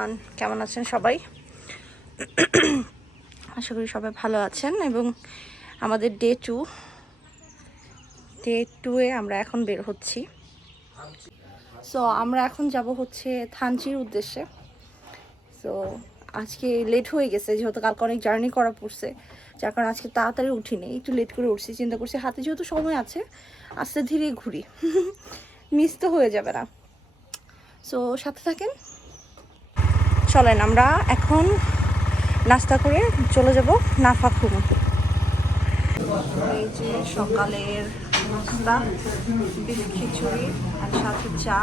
Everyone, কেমন আছেন সবাই? আশা করি সবাই ভালো আছেন। এবং আমাদের ডে টুয়ে আমরা এখন বের হচ্ছি। সো আমরা এখন যাব হচ্ছে থানচির উদ্দেশ্যে। সো আজকে লেট হয়ে গেছে, যেহেতু কালকে অনেক জার্নি করা পড়ছে, যার কারণে আজকে তাড়াতাড়ি উঠিনি, একটু লেট করে উঠছি। চিন্তা করছি হাতে যেহেতু সময় আছে, আস্তে ধীরে ঘুরি, মিস তো হয়ে যাবে না। সো সাথে থাকেন, চলেন আমরা এখন নাস্তা করে চলে যাব নাফাখুম। এই যে সকালের নাস্তা, বিফ খিচুড়ি আর সাথে চা।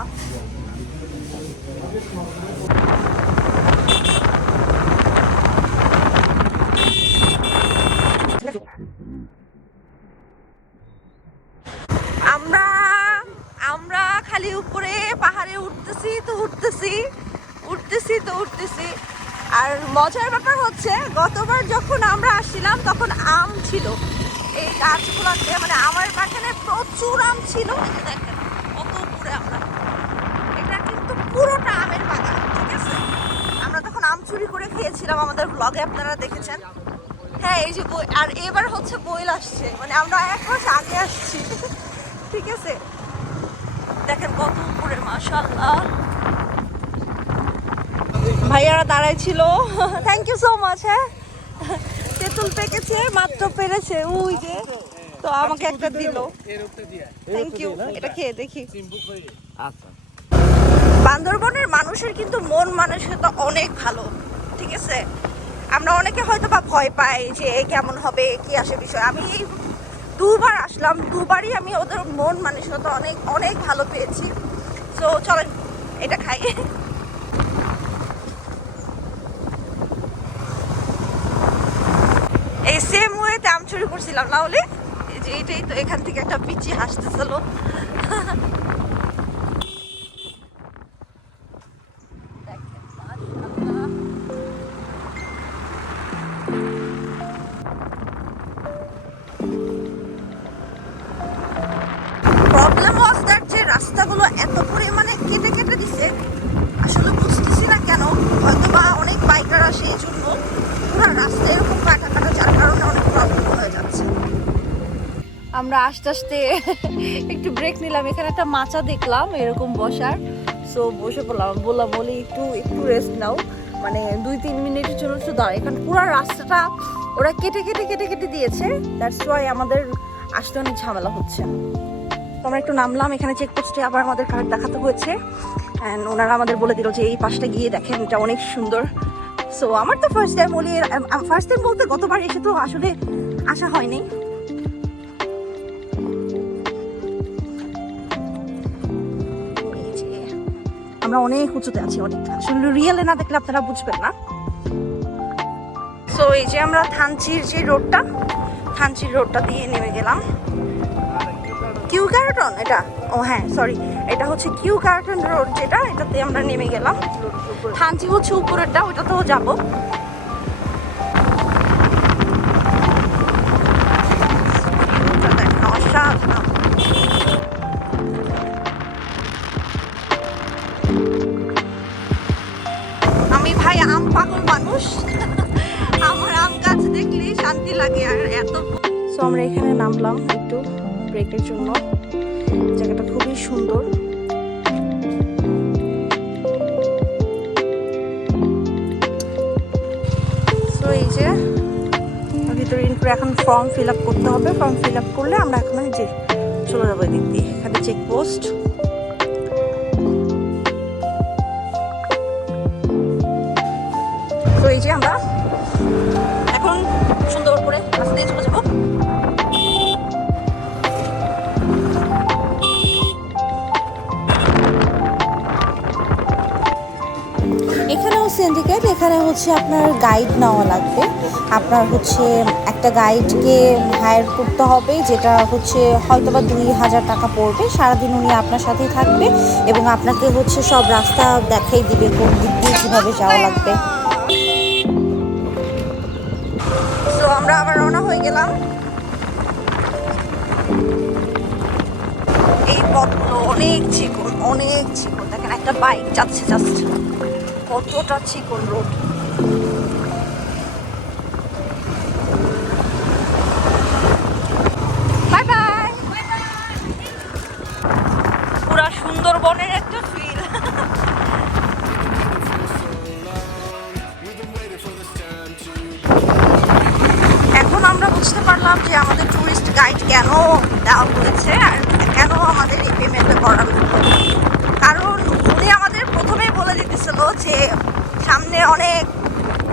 আমরা আমরা খালি উপরে পাহাড়ে উঠতেছি। আর মজার ব্যাপার হচ্ছে, গতবার যখন আমরা আসছিলাম তখন আম ছিল এই গাছগুলোতে, মানে আমার বাগানে প্রচুর আম ছিল। দেখেন কত উপরে আমরা, এটা কিন্তু পুরোটা আমের বাগান, ঠিক আছে? আমরা তখন আম চুরি করে খেয়েছিলাম, আমাদের ব্লগে আপনারা দেখেছেন। হ্যাঁ, এই যে বই, আর এবার হচ্ছে বইল আসছে, মানে আমরা 1 মাস আগে আসছি, ঠিক আছে? দেখেন কত উপরে, মাশাআল্লাহ। ভাইয়ারা দাঁড়ায় ছিল, থ্যাংক ইউ সো মাচ। হ্যাঁ, তেঁতুল পেকেছে, মাত্র পেরেছে, ওই যে, তো আমাকে একটা দিল, থ্যাংক ইউ। এটা খেয়ে দেখি। বান্দরবনের মানুষের কিন্তু মন মানসিকতা অনেক ভালো, ঠিক আছে? আমরা অনেকে হয়তো বা ভয় পাই যে কেমন হবে, কি আসে বিষয়। আমি 2বার আসলাম, 2বারই আমি ওদের মন মানসিকতা অনেক অনেক ভালো পেয়েছি। সো চলেন এটা খাই। এই সেম ওয়েতে আম চুরি করছিলাম না হলে, এই যে এটাই তো, এখান থেকে একটা পিচি হাসতেছিল। প্রবলেম ওয়াজ দ্যাট যে রাস্তাগুলো এত পরিমাণে কেটে কেটে দিছে, আসলে বুঝতেছি না কেন। হয়তো বা অনেক বাইকার আসে, এই জন্য পুরো রাস্তা এরকম কাটা কাটা, যার কারণে অনেক প্রবলেম হয়ে যাচ্ছে। আমরা আস্তে আস্তে একটু ব্রেক নিলাম, এখানে একটা মাচা দেখলাম এরকম বসার। সো বসে পড়লাম, বললাম বলি একটু রেস্ট নাও, মানে 2-3 মিনিটের জন্য একটু দাঁড়াই, কারণ পুরো রাস্তাটা ওরা কেটে কেটে কেটে কেটে দিয়েছে। দ্যাটস ওয়াই আমাদের আসতে অনেক ঝামেলা হচ্ছে। তো আমরা একটু নামলাম, এখানে চেকপোস্টে আবার আমাদের কার্ড দেখাতে হয়েছে, অ্যান্ড ওনারা আমাদের বলে দিল যে এই পাশটা গিয়ে দেখেন, এটা অনেক সুন্দর। সো আমার তো ফার্স্ট টাইম বলতে গতবার এসে তো আসলে আসা হয়নি। আমরা অনেক উঁচুতে আছি, অনেক, আসলে রিয়েলে না দেখলে আপনারা বুঝবেন না। সো এই যে আমরা থানচির রোডটা দিয়ে নেমে গেলাম। কিউ ক্যারাটন এটা, ও হ্যাঁ সরি, এটা হচ্ছে কিউ ক্যারাটন রোড, যেটা এটাতে আমরা নেমে গেলাম। থানচি হচ্ছে উপরেরটা, ওটাতেও যাবো। অসাধারণ। আমি ভাই আম পাগল মানুষ, আমার আম গাছ দেখলেই শান্তি লাগে। আর এত, সো আমরা এখানে নামলাম একটু ব্রেকের জন্য। জায়গাটা খুবই সুন্দর। সো এই যে ভিতরে ইনপুরে এখন ফর্ম ফিল আপ করতে হবে। ফর্ম ফিল আপ করলে আমরা এখন যে চলে যাবো এদিক দিয়ে। এখানে চেকপোস্ট। তো এই যে আমরা এখন সুন্দর করে রাস্তা দিয়ে চলে যাবো। এখানেও সিন্ডিকেট, এখানে হচ্ছে আপনার গাইড নেওয়া লাগবে। আপনার হচ্ছে একটা গাইডকে হায়ার করতে হবে, যেটা হচ্ছে হয়তো বা 2000 টাকা পড়বে। সারাদিন উনি আপনার সাথেই থাকবে এবং আপনাকে হচ্ছে সব রাস্তা দেখাই দিবে, কোন দিক দিয়ে কীভাবে যাওয়া লাগবে। তো আমরা আবার রওনা হয়ে গেলাম। এই পথগুলো অনেক চিকন, দেখেন একটা বাইক যাচ্ছে। কতটা চিকন রোড। Bye bye. পুরা সুন্দরবনের একটা ফিল। এখন আমরা বুঝতে পারলাম যে আমাদের টুরিস্ট গাইড কেন দেওয়া হয়েছে আর কেন আমাদের এই পেমেন্টটা করা হলো। কারণ উনি আমাদের প্রথমেই বলে দিতেছিল যে সামনে অনেক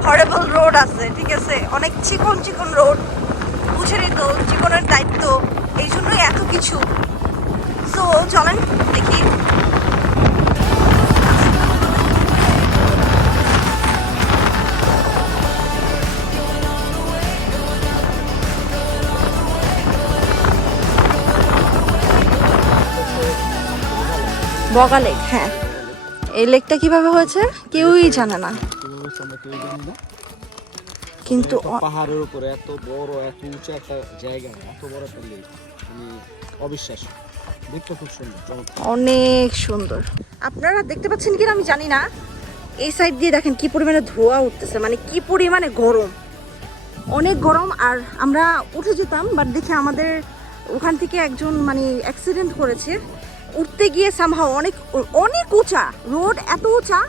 হরেবল রোড আছে, ঠিক আছে, অনেক চিকন চিকন রোড, বুঝেনি তো জীবনের দায়িত্ব, এই জন্যই এত কিছু। সো চলেন দেখি। বগা লেক, হ্যাঁ। এই লেকটা কিভাবে হয়েছে কেউই জানে না, কিন্তু পাহাড়ের উপরে এত বড় এত উঁচু একটা জায়গা, এত বড় একটা লেক, মানে অবিশ্বাস্য। দেখতে খুব সুন্দর, অনেক সুন্দর। আপনারা দেখতে পাচ্ছেন কিনা আমি জানি না, এই সাইড দিয়ে দেখেন কি পরিমাণে ধোঁয়া উঠতেছে, মানে কি পরিমাণে গরম, অনেক গরম। আর আমরা উঠে যেতাম, বাট দেখে আমাদের ওখান থেকে একজন মানে অ্যাক্সিডেন্ট করেছে। উঠতে গিয়ে সামহাও অনেক অনেক উঁচা রোড, এত উঁচা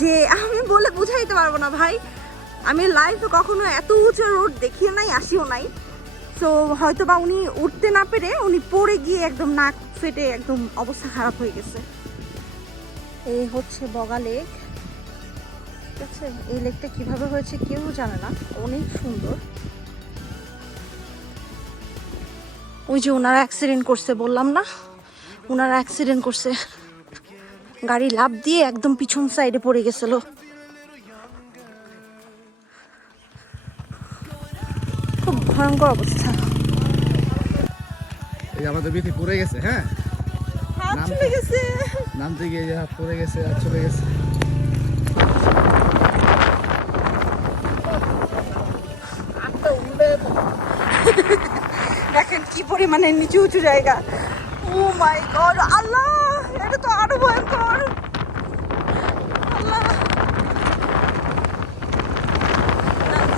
যে আমি বলে বুঝাইতে পারবো না ভাই। আমি লাইফে কখনো এত উঁচা রোড দেখিও নাই, আসিও নাই। সো হয়তো বা উনি উঠতে না পেরে উনি পড়ে গিয়ে একদম নাক ফেটে একদম অবস্থা খারাপ হয়ে গেছে। এই হচ্ছে বগা লেক, ঠিক আছে। এই লেকটা কিভাবে হয়েছে কেউ জানে না, অনেক সুন্দর। ওই যে ওনারা অ্যাক্সিডেন্ট করছে, বললাম না ওনারা অ্যাক্সিডেন্ট করছে, গাড়ি লাফ দিয়ে একদম পিছন সাইডে পড়ে গেছিল। খুব ভয়ঙ্কর অবস্থা। এই আমাদের বিথি পড়ে গেছে, হ্যাঁ চলে গেছে, নামতে গিয়ে পড়ে গেছে আর চলে গেছে। দেখেন কি পরিমাণে নিচু উঁচু জায়গা। ও মাই গড, আল্লাহ, এটা তো আরো ভয়ঙ্কর। আল্লাহ,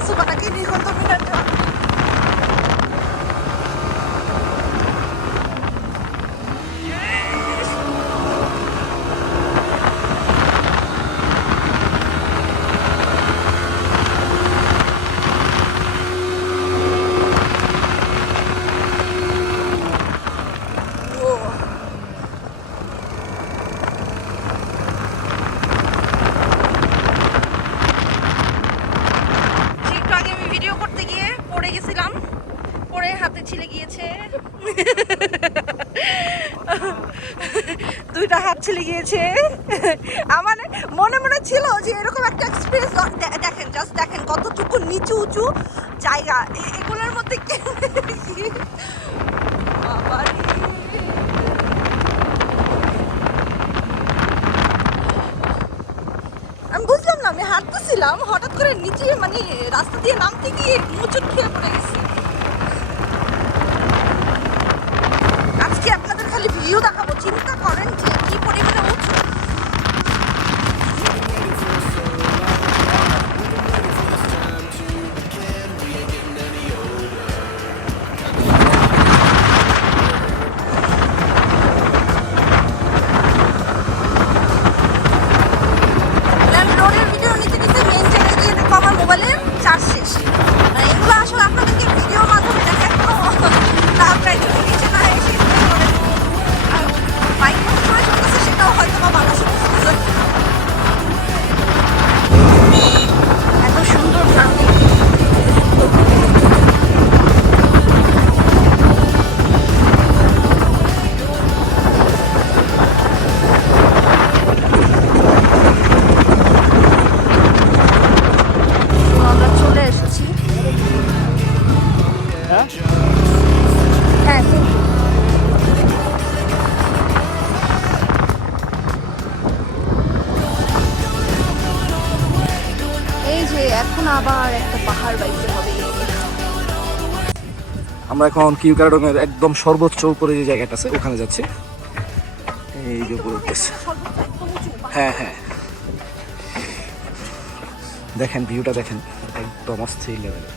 সুবহানাকে নিখন তো মিনার যা। দুইটা হাত ছিলে গিয়েছে। আমার মনে মনে ছিল যে এরকম একটা এক্সপিরিয়েন্স। দেখেন, জাস্ট দেখেন কতটুকু নিচু উঁচু জায়গা, এগুলোর মধ্যে আমি বুঝলাম না, আমি হাঁটতেছিলাম হঠাৎ করে নিচে মানে রাস্তা দিয়ে নামতে গিয়ে মুচুট খেয়ে পড়ে গেছি। আজকে আপনাদের খালি ভিউ দেখাবো, চিন্তা করেন যে কি পরিমাণে উঁচু। রোডের ভিডিও নিতে নিতে মেন জায়গায় গিয়ে দেখো আমার মোবাইলের চার্জ শেষ। মানে এগুলো আসলে আপনাদেরকে ভিডিওর মাধ্যমে দেখানো না, আপনার জন্য নিচে না এসে বাইক করে চলতেছে, সেটাও হয়তো বা ভালো শুনতেছে। এত সুন্দর জার্নি। আমরা চলে এসেছি। হ্যাঁ, এই যে এখন আবার একটা পাহাড় বাইতে হবে। আমরা এখন কিউ কারাডং-এর একদম সর্বোচ্চ উপরে যে জায়গাটা আছে ওখানে যাচ্ছি। এই যে উপরে উঠতেছে, হ্যাঁ হ্যাঁ দেখেন ভিউটা দেখেন, একদম অস্থির লেভেলে।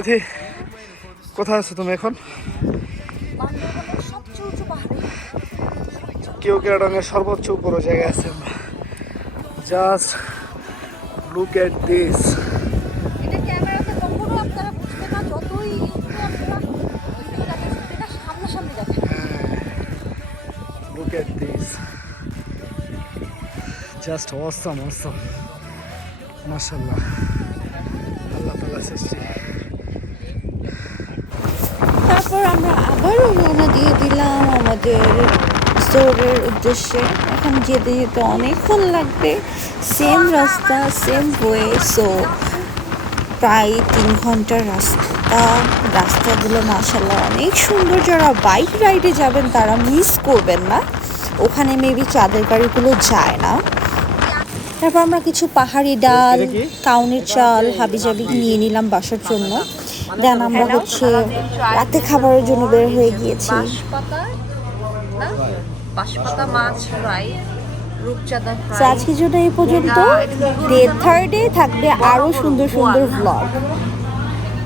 এতে কোথায় আছো তুমি এখন? বান্দরবানের সবচেয়ে উঁচু পাহাড়ে। কেউ কেরাডাঙ্গের সর্বোচ্চ উপর জায়গায় আছে আমরা। Just look at this. এটা ক্যামেরাতে কখনো আপনারা বুঝবেন না, যতই একটু আপনারা ভিডিওটাতে এটা সামনাসামনি দেখেন। Look at this, just awesome awesome, মাশাআল্লাহ, আল্লাহ তাআলা সৃষ্টি। তারপর আমরা আবারও রওনা দিয়ে দিলাম আমাদের রিসোর্টের উদ্দেশ্যে। এখন যেতে যেতে অনেকক্ষণ লাগবে, সেম রাস্তা সেম ওয়ে, সো প্রায় 3 ঘন্টার রাস্তা। রাস্তাগুলো মাশাআল্লাহ অনেক সুন্দর, যারা বাইক রাইডে যাবেন তারা মিস করবেন না, ওখানে মেবি চাঁদের গাড়িগুলো যায় না। তারপর আমরা কিছু পাহাড়ি ডাল, কাউনের চাল, হাবিজাবি নিয়ে নিলাম বাসার জন্য। দেন আমরা হচ্ছে রাতে খাবারের জন্য বের হয়ে গিয়েছি। বাঁশপাতা মাছ ফ্রাই, রূপচাঁদা তো ফ্রাই। আজকের জন্য এই পর্যন্ত। ডে 3 থাকবে আরো সুন্দর সুন্দর ভ্লগ।